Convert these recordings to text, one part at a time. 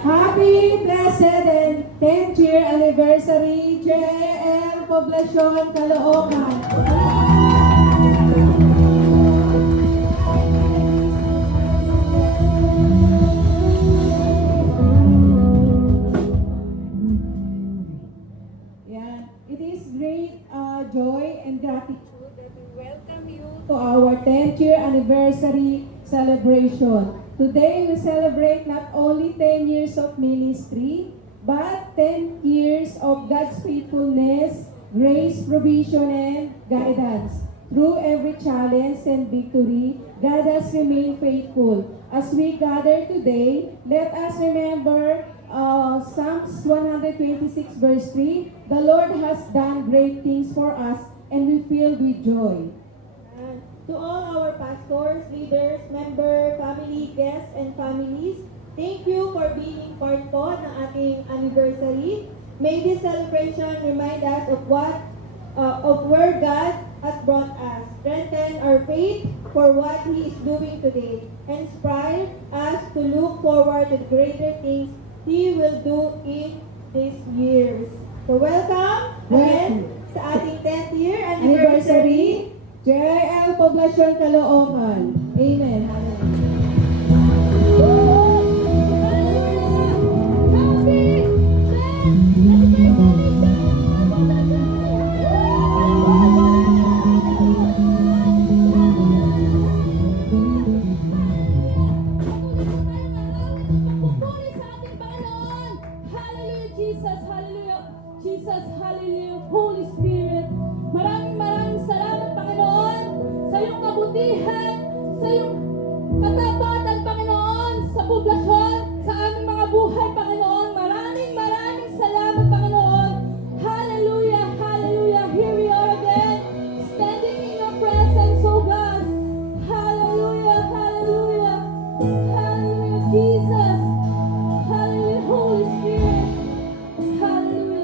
Happy, blessed, and 10th year anniversary, JL Poblacion, Caloocan. Yeah, it is great joy and gratitude that we welcome you to our 10th year anniversary celebration. Today we celebrate not only 10 years of ministry, but 10 years of God's faithfulness, grace, provision, and guidance. Through every challenge and victory, God has remained faithful. As we gather today, let us remember Psalms 126 verse 3, the Lord has done great things for us and we feel with joy. To all our pastors, leaders, member, family, guests, and families, thank you for being part po ng ating anniversary. May this celebration remind us of where God has brought us, strengthen our faith for what He is doing today, and inspire us to look forward to the greater things He will do in these years. So welcome again sa ating 10th year anniversary. JL Poblacion, Caloocan. Amen. Jesus, hallelujah, Holy Spirit. Maraming salamat, Panginoon, sa iyong kabutihan, sa iyong katapatan, Panginoon, sa poblasyon, sa aming mga buhay, Panginoon. Maraming salamat, Panginoon. Hallelujah, hallelujah. Here we are again, standing in your presence, oh God. Hallelujah, hallelujah. Hallelujah, Jesus. Hallelujah, Holy Spirit. Hallelujah.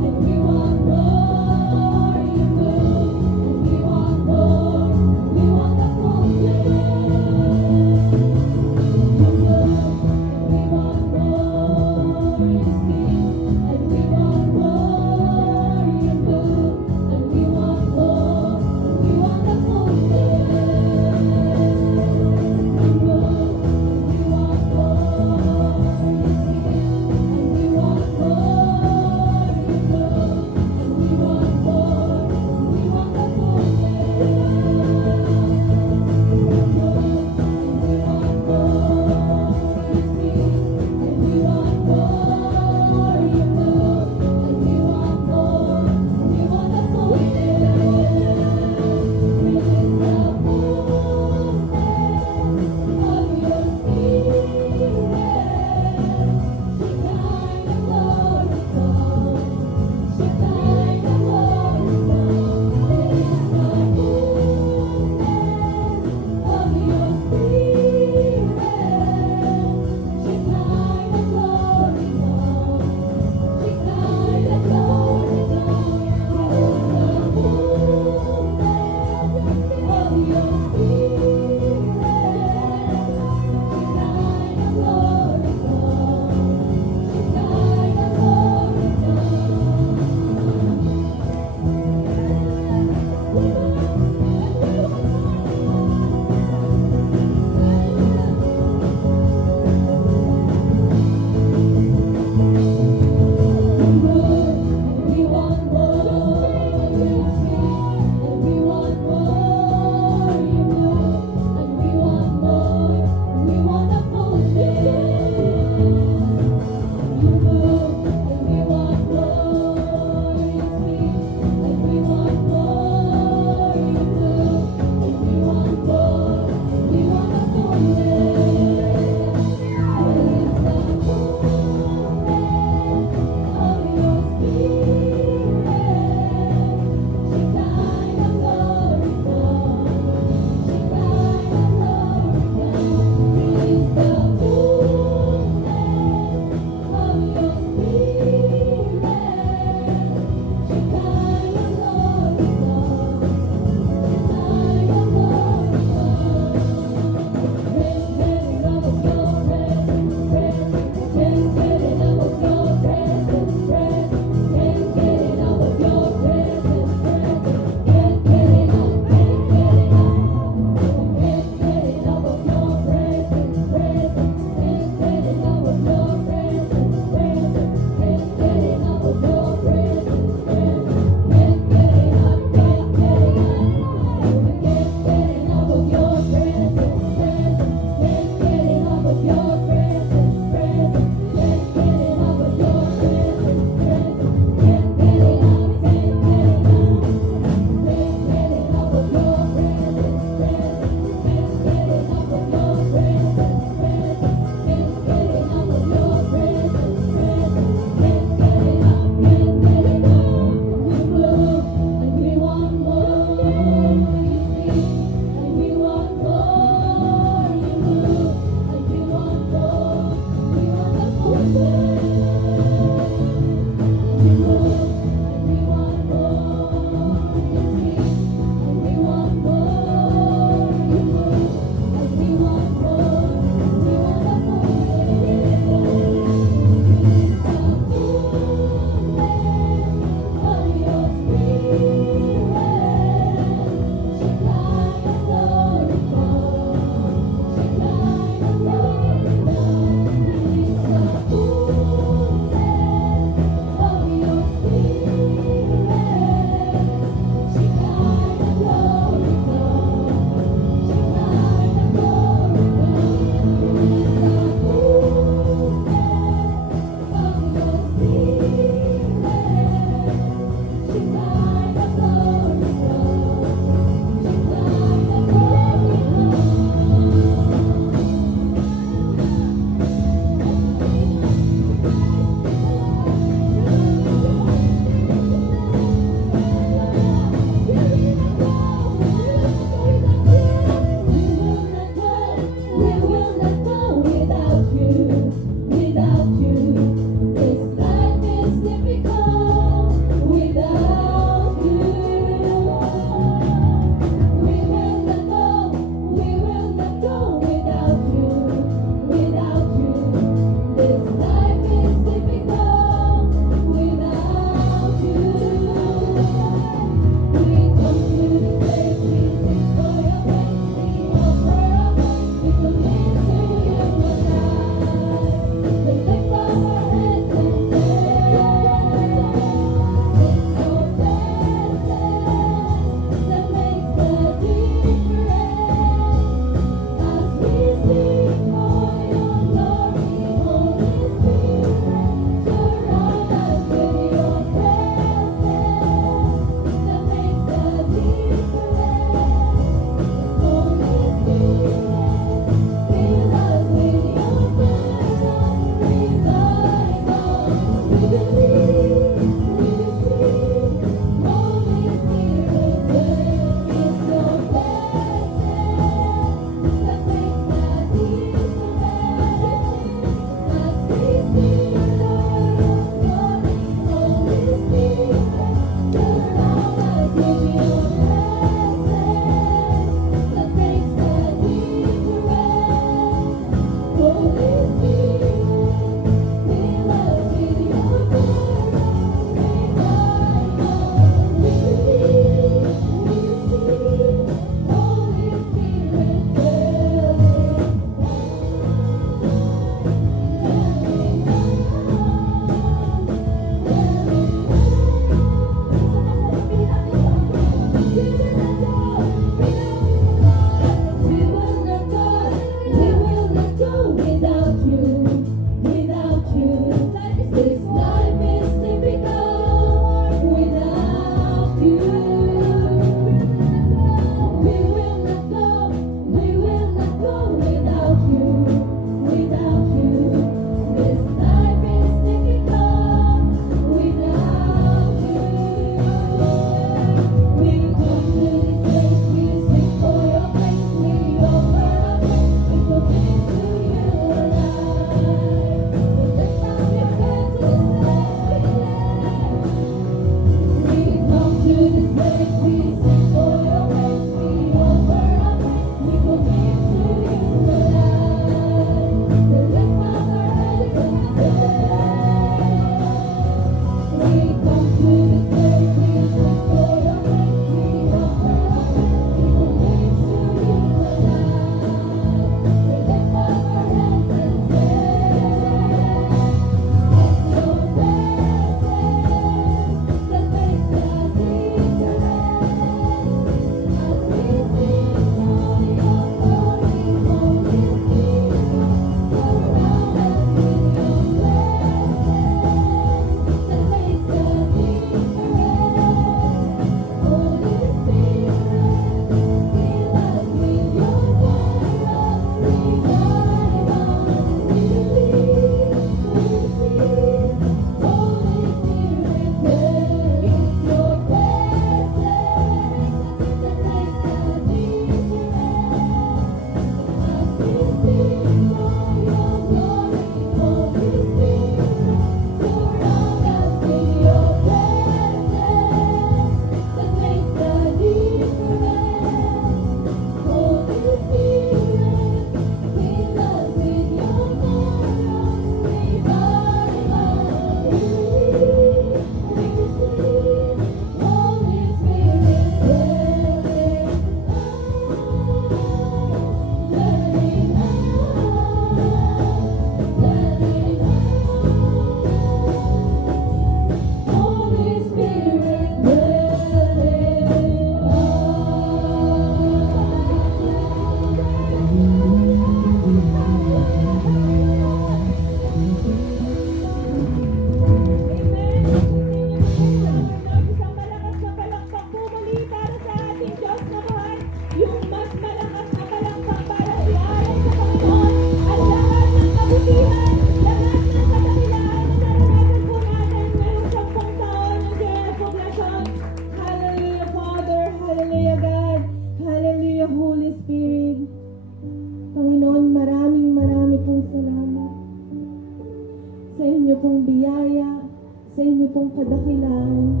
pong biyaya, sa inyo pong kadakilaan,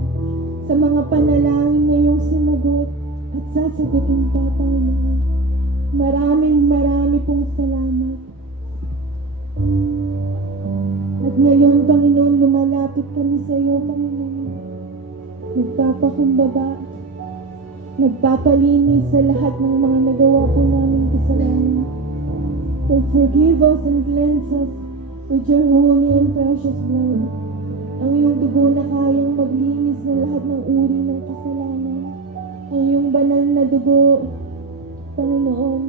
sa mga panalangin ngayong sinagot at sasagutin pa, Panginoon. Marami pong salamat. At ngayon, Panginoon, lumalapit kami sa iyo, Panginoon. Nagpapakumbaba, nagpapalinis sa lahat ng mga nagawa po namin kasalanan. So forgive us and cleanse us with your holy and precious blood. Ang iyong dugo na kayang maglinis ng lahat ng uri ng kasalanan. Ang iyong banal na dugo, Panginoon.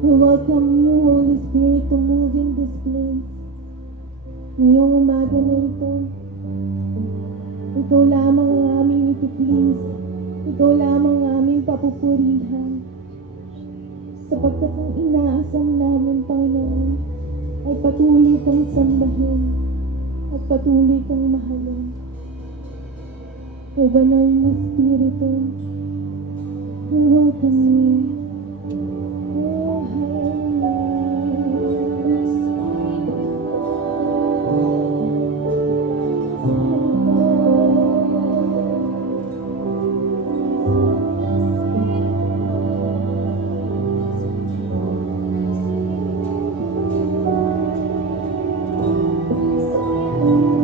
We welcome you, Holy Spirit, to move in this place. Ngayong umaga na ito, ikaw lamang ang aming ipiplease. Ikaw lamang ang aming papupurihan. Sapagkat ang inaasam namin, Panginoon, ay patuloy kang sambahin at patuloy kang mahalin. O banal na Espiritu, we welcome you.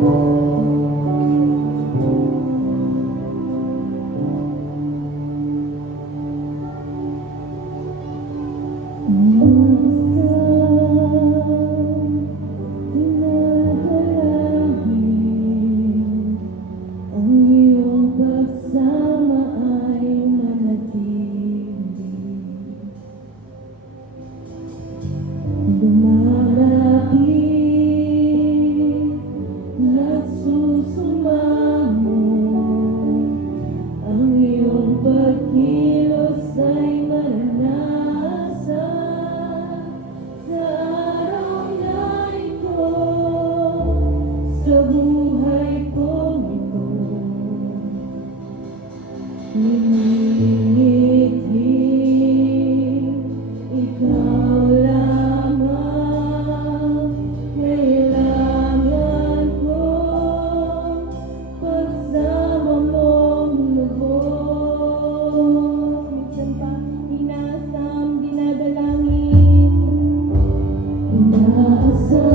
Oh, Inasam,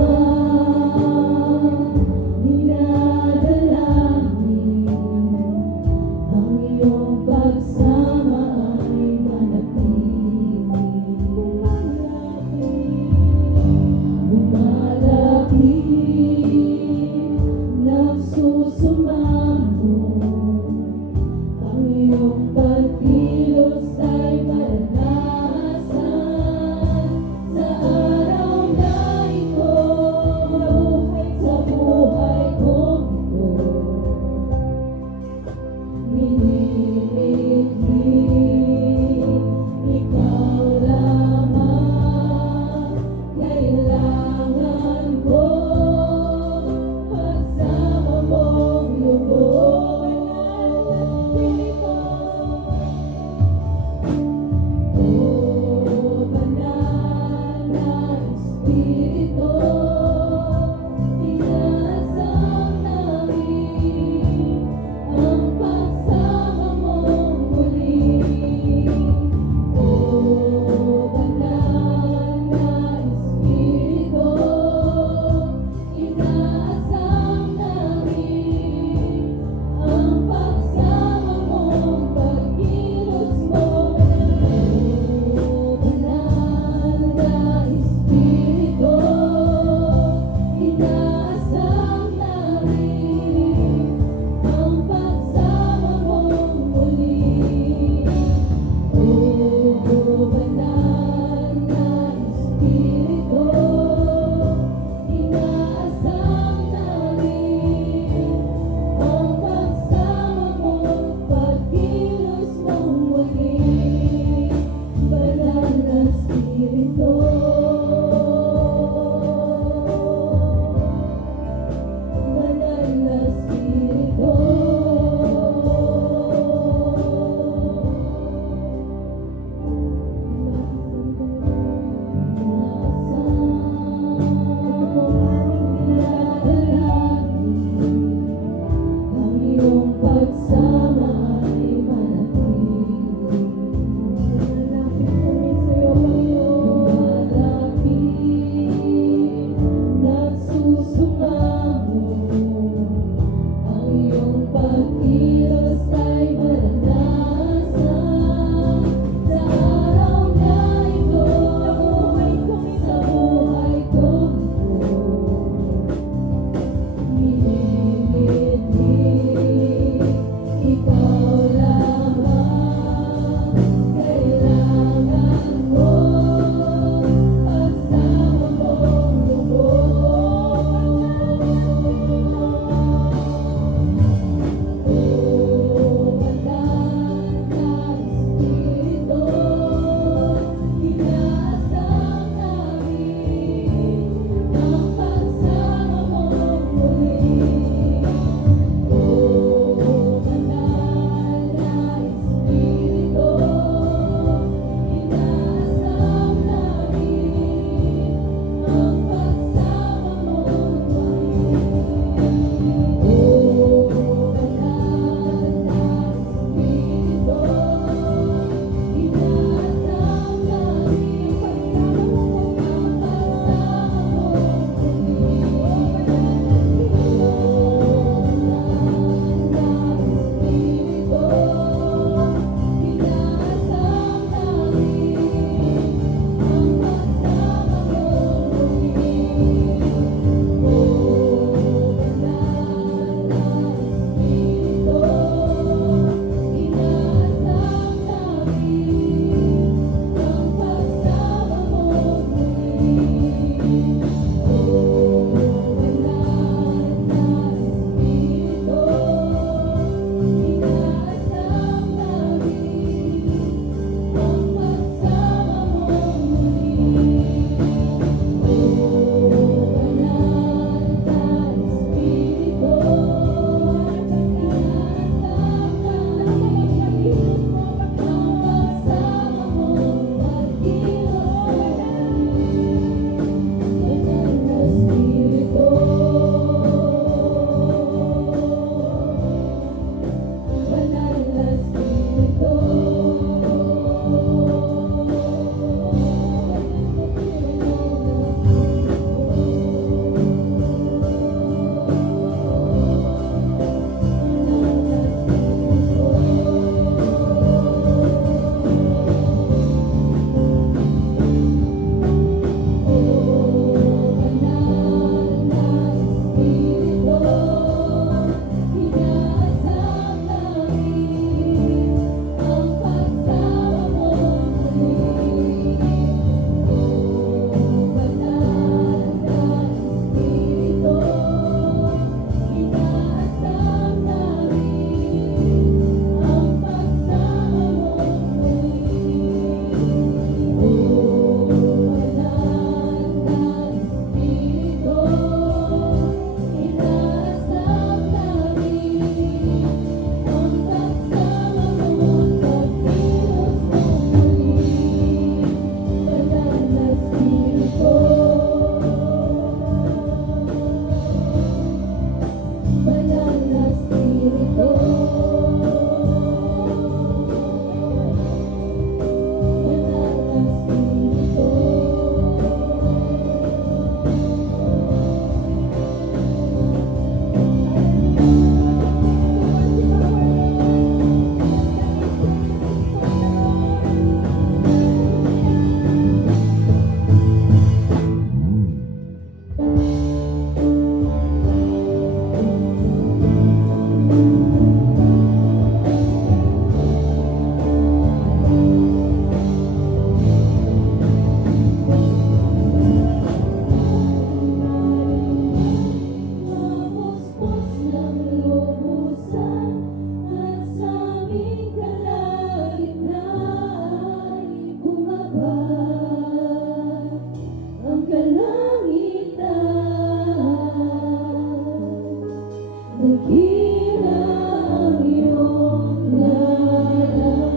dakila ang iyong ngalan.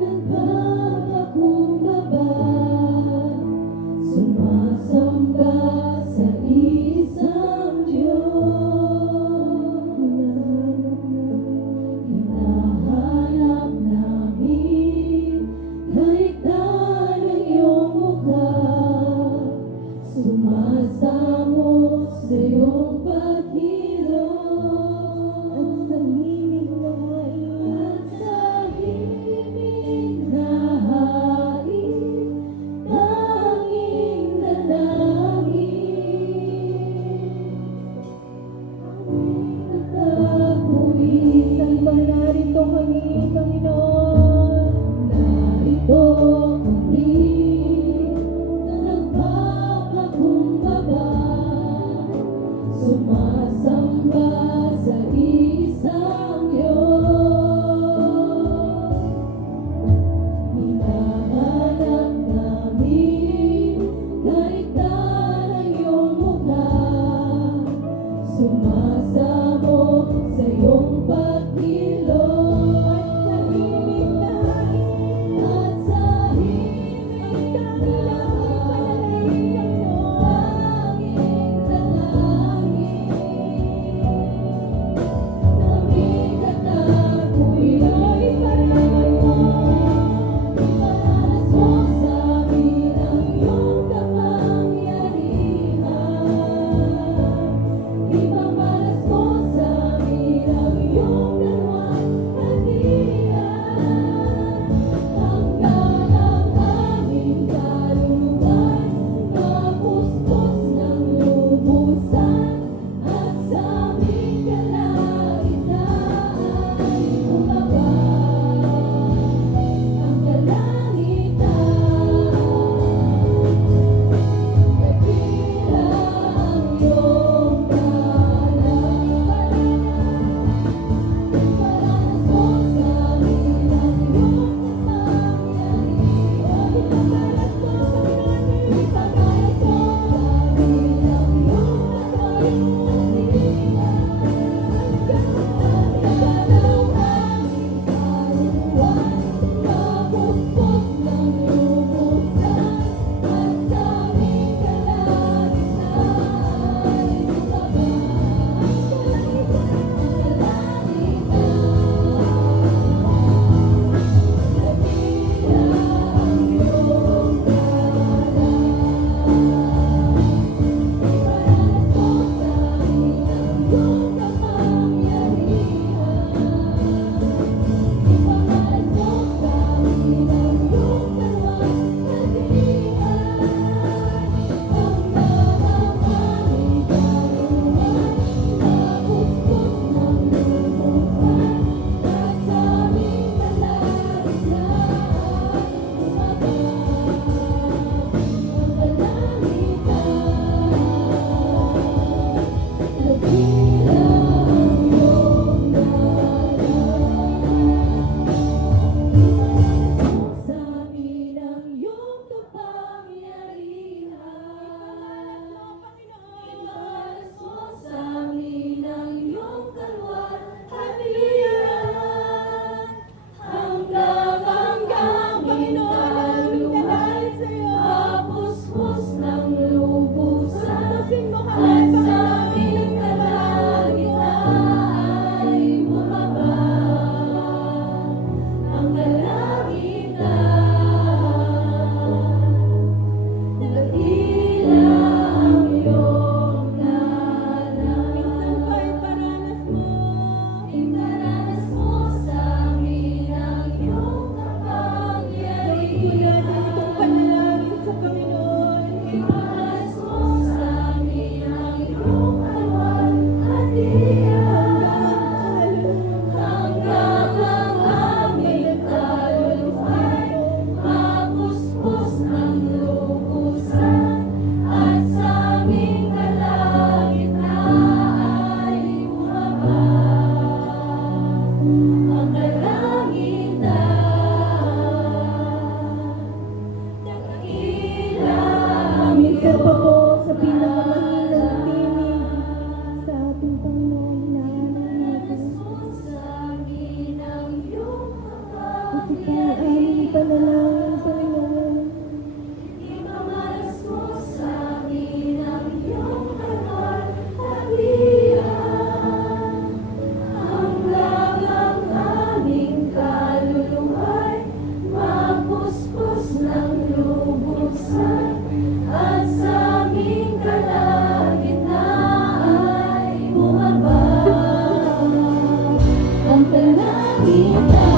Nagpapakumbaba, sumasamba sa isang Diyos. Hinahanap namin kahit na ng iyong mukha. husay at sa aming kalagitnaan ay bumaba ang kalangitan.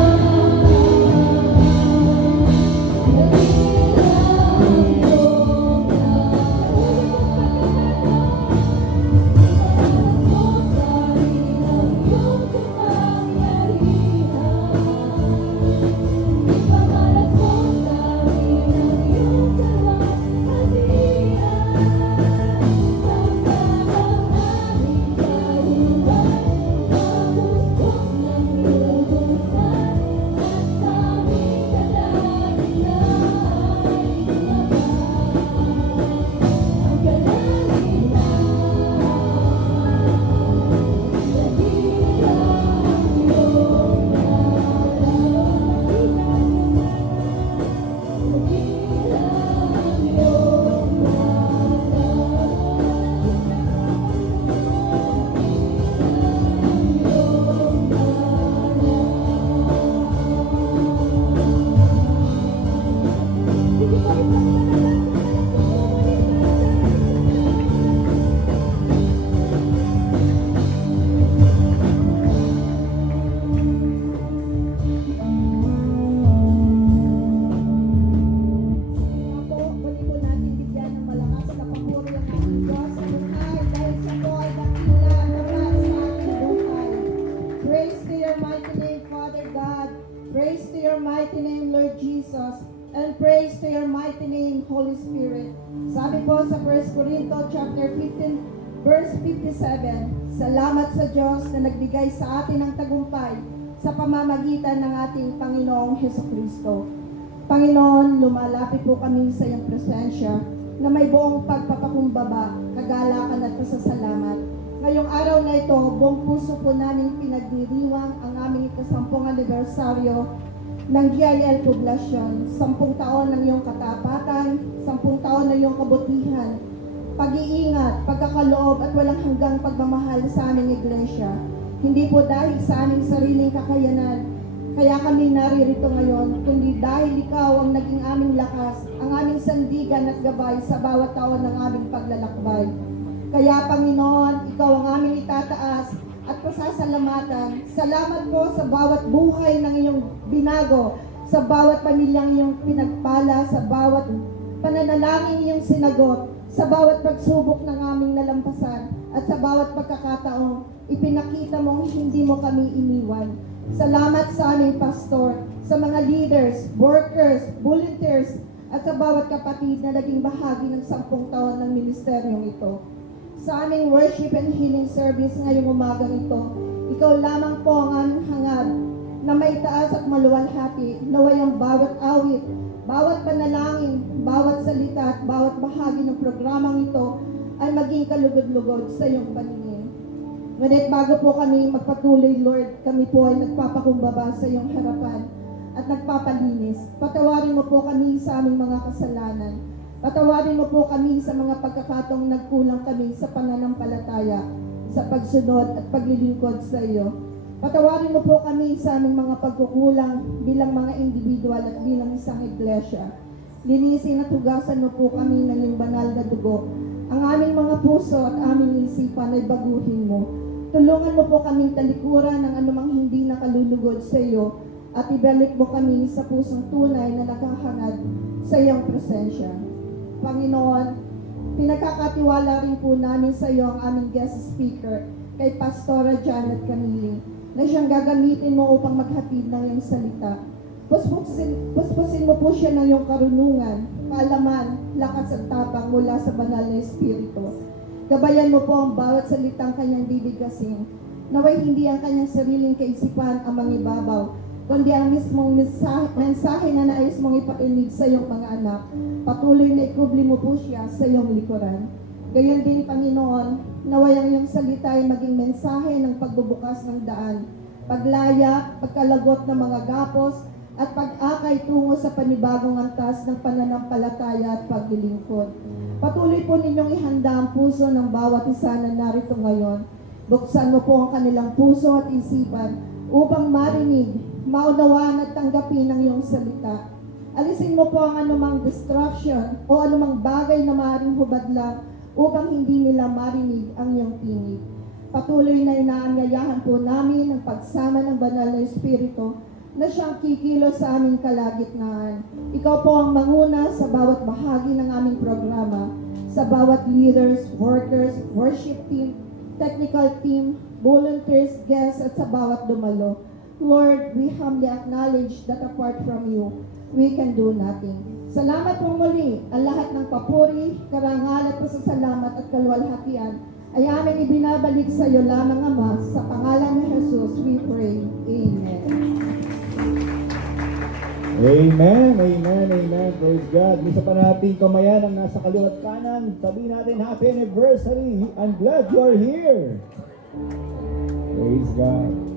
Muli po natin bigyan ng malakas na papuri ang ating Diyos sa buhay dahil siya po ay dakila naman sa ating buhay. Praise to your mighty name, Father God. Praise to your mighty name, Lord Jesus. And praise to your mighty name, Holy Spirit. Sabi po sa 1 Corinto chapter 15, verse 57, salamat sa Diyos na nagbigay sa atin ng tagumpay sa pamamagitan ng ating Panginoong Hesukristo. Panginoon, lumalapit po kami sa iyong presensya na may buong pagpapakumbaba, kagalakan at pasasalamat. Ngayong araw na ito, buong puso po namin pinagdiriwang ang aming 10th anibersaryo ng GIL Poblacion. 10 taon ng iyong katapatan, 10 taon ng iyong kabutihan, pag-iingat, pagkakaloob at walang hanggang pagmamahal sa aming iglesia. Hindi po dahil sa aming sariling kakayanan, kaya kami naririto ngayon, kundi dahil ikaw ang naging aming lakas, ang aming sandigan at gabay sa bawat taon ng aming paglalakbay. Kaya Panginoon, ikaw ang aming itataas at pasasalamatan. Salamat po sa bawat buhay ng iyong binago, sa bawat pamilyang iyong pinagpala, sa bawat pananalangin iyong sinagot, sa bawat pagsubok ng aming nalampasan, at sa bawat pagkakataong ipinakita mong hindi mo kami iniwan. Salamat sa aming pastor, sa mga leaders, workers, volunteers, at sa bawat kapatid na naging bahagi ng 10 taon ng ministeryong ito. Sa aming worship and healing service ngayong umagang ito, ikaw lamang po ang aming hangad na may taas at maluwalhati, naway ang bawat awit, bawat panalangin, bawat salita at bawat bahagi ng programang ito ay maging kalugod-lugod sa iyong paningin. Ngunit bago po kami magpatuloy, Lord, kami po ay nagpapakumbaba sa iyong harapan at nagpapalinis. Patawarin mo po kami sa aming mga kasalanan. Patawarin mo po kami sa mga pagkakataong nagkulang kami sa pananampalataya, sa pagsunod at paglilingkod sa iyo. Patawarin mo po kami sa aming mga pagkukulang bilang mga individual at bilang isang iglesia. Linisin at hugasan mo po kami ng iyong banal na dugo. Ang aming mga puso at aming isipan ay baguhin mo. Tulungan mo po kaming talikuran ng anumang hindi nakalulugod sa iyo at ibalik mo kami sa pusong tunay na nakahangad sa iyong presensya. Panginoon, pinagkakatiwala rin po namin sa iyo ang aming guest speaker, kay Pastora Janet Camille, na siyang gagamitin mo upang maghatid ng iyong salita. Puspusin mo po siya ng iyong karunungan, kaalaman, lakas at tapang mula sa banal na Espiritu. Gabayan mo po ang bawat salitang kanyang bibigkasin. Naway hindi ang kanyang sariling kaisipan ang mangibabaw, kundi ang mismong mensahe na nais mong ipainig sa iyong mga anak. Patuloy na ikubli mo po siya sa iyong likuran. Gayon din, Panginoon, naway ang iyong salita ay maging mensahe ng pagbubukas ng daan, paglaya, pagkalagot ng mga gapos, at pag-akay tungo sa panibagong antas ng pananampalataya at paglilingkod. Patuloy po ninyong ihanda ang puso ng bawat isa na narito ngayon. Buksan mo po ang kanilang puso at isipan upang marinig, maunawaan at tanggapin ang iyong salita. Alisin mo po ang anumang distraction o anumang bagay na maaaring hubad lang upang hindi nila marinig ang iyong tinig. Patuloy na inaanyayahan po namin ang pagsama ng banal na Espiritu na siyang kikilos sa aming kalagitnaan. Ikaw po ang manguna sa bawat bahagi ng aming programa, sa bawat leaders, workers, worship team, technical team, volunteers, guests, at sa bawat dumalo. Lord, we humbly acknowledge that apart from you, we can do nothing. Salamat po muli ang lahat ng papuri, karangal at pasasalamat at kaluwalhatian ay aming ibinabalik sa iyo lamang, Ama. Sa pangalan ni Jesus, we pray. Amen. Amen, amen, amen. Praise God. Misa pa natin kamayan ang nasa kaliwa at kanan. Sabihin natin, happy anniversary. I'm glad you're here. Praise God.